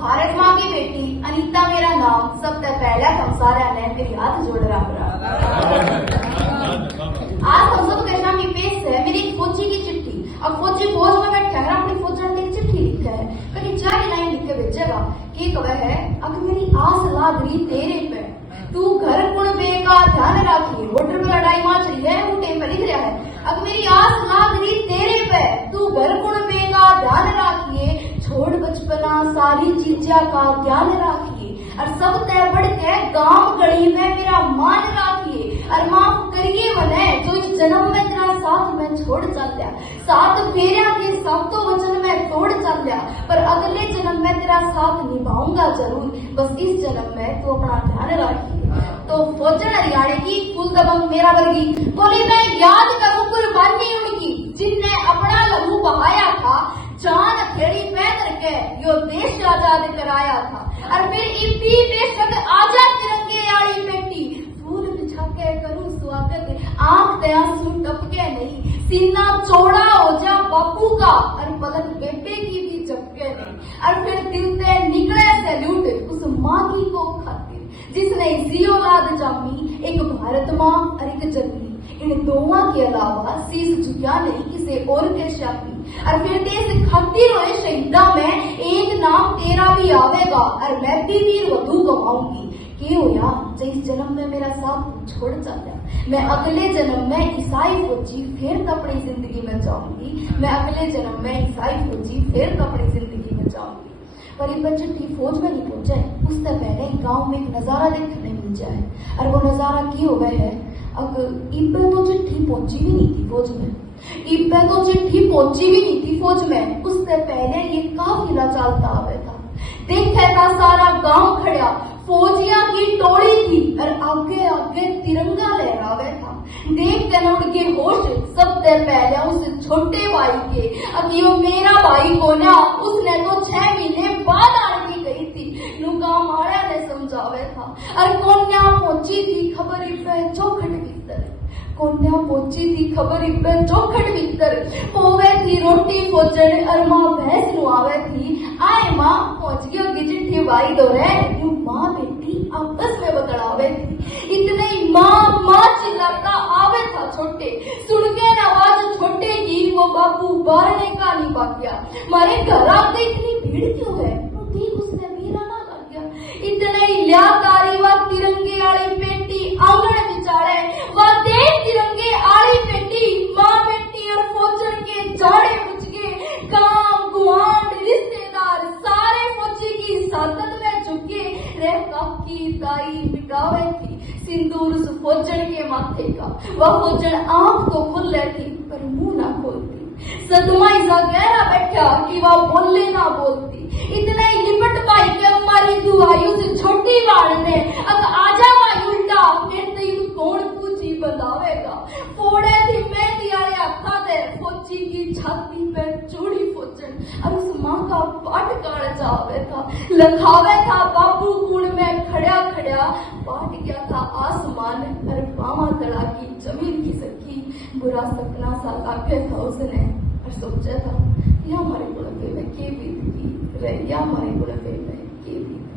भारत माँ की बेटी अनीता मेरा नाम, सबसे पहले हम सारे ने मेरी हाथ जोड़ रहा आज हम सब के सामने पेश है मेरी एक फौजी की चिट्ठी। अब फौजी फौज में बैठा है अपनी फौजन ने चिट्ठी लिखा है, कहीं 4 लाइन लिख के भेजेगा कि खबर है अब मेरी आस लाग रही तेरे पे, तू घर कुण बे का ध्यान रखिए। बॉर्डर पर लड़ाई मार रही है, वो टेम लिख रहा है अब मेरी आस लाग रही तेरे पे, तू घर कुण बे का ध्यान रखिए, छोड़ बचपना सारी चीजा का ज्ञान रखिए, और सब तय बढ़ के गांव गली में मेरा मान रखिए, और माफ करिए मने जो इस जन्म में तेरा साथ में छोड़ चल गया, 7 फेरिया के 7 वचन में तोड़ चल गया, पर अगले जन्म में तेरा साथ निभाऊंगा जरूर, बस इस जन्म में तू अपना ध्यान रखिए। तो फौजन हरियाणा की फूल दबंग मेरा वर्गी बोली, मैं याद करूं कुर्बानी उनकी जिनने अपना लहू बहाया था, जान हथेली पे करके यो देश आजाद कराया था, और फिर इब्बी बेशक आजा तिरंगे आली बेटी, फूल बिछा के करूं स्वागत, आंख दया आंसू टपके नहीं, सीना चौड़ा हो जा बापू का, और पलक बेटे की भी झपके नहीं, और फिर दिल से निकले सैल्यूट उस माँ की को खातिर जिसने इसी औलाद जामी, एक भारत माँ और एक जननी, इन दोनों के अलावा शीश झुका नहीं किसी और के शामी, और फिर देश खातिर हुए शहीदा में एक नाम तेरा भी आवेगा, और मैं भी वीर वधु कमाऊंगी। कि होया जिस जन्म में मेरा साथ छोड़ जाता, मैं अगले जन्म में ईसाई फौजी फिर अपनी जिंदगी में जाऊंगी, मैं अगले जन्म में ईसाई फौजी फिर अपनी जिंदगी में जाऊंगी। पर ये चिट्ठी फौज में नहीं पहुंचे, उससे पहले गांव में एक नजारा देखने मिल जाए, और वो नजारा की हो गए है अब इब्बे तो चिट्ठी पहुंची भी नहीं थी फौज में, इब्बे तो चिट्ठी पहुंची भी नहीं थी फौज में, उससे पहले ये काफिला चलता आवे था, देखे था सारा गांव खड़ा, फौजिया की टोली थी, और आगे आगे तिरंगा लहरावे था, देख कर उड़ के होश सबसे पहले उस छोटे भाई के, अब यो मेरा भाई को ना उसने तो 6 महीने बाद आने गई थी, नुका मारा ने समझावे था, और कन्या पहुंची थी खबर पे चौखट भीतर, कन्या पहुंची थी खबर पे चौखट भीतर, होवे थी रोटी फौजन और माँ भैंस नुआवे थी, आए माँ पहुंच गयो चिट्ठी भाई दो रे, यू माँ बेटी आपस में बतड़ावे थी, इतने ही माँ माँ चिल्लाता आवे था छोटे, सुन के आवाज छोटे की वो बापू बारने का नहीं बाकिया, मारे घर आते इतनी भीड़ क्यों है, ठीक उसने मेरा ना लग गया, इतने ही लिया तारी व तिरंगे आली पेटी आंगन बिचारे, व देख तिरंगे आली पेटी, माँ बेटी और फौजन के जाड़े बुझ गए, गांव गुआंढ रिश्तेदार सारे फौजी की सादत में झुके, रे काकी दाई बिटावे थी सिंदूर उस फौजन के माथे का, वह फौजन आंख तो खुल थी पर मुंह ना खोलती, सदमा ऐसा गहरा बैठा कि वह बोले ना बोलती, इतने लिपट पाई के हमारी दुआई उस छोटी बाण ने, अब आजा माई उल्टा फिर तेरी कौन पूछी बतावेगा, फोड़े थी मेहंदी आले हाथा दे फौजी की छाती पे चूड़ी फौजन, और उस माँ का पाट काट जावे था, लखावे था बाबू कुण में खड़ा खड़ा, पाट गया था आसमान और बामा तड़ा की जमीन की सखी, बुरा सपना सा लागे था उसने, और सोचा था यह हमारे बुढ़ापे में के बीत की, या हमारे बुढ़ापे में के बीत।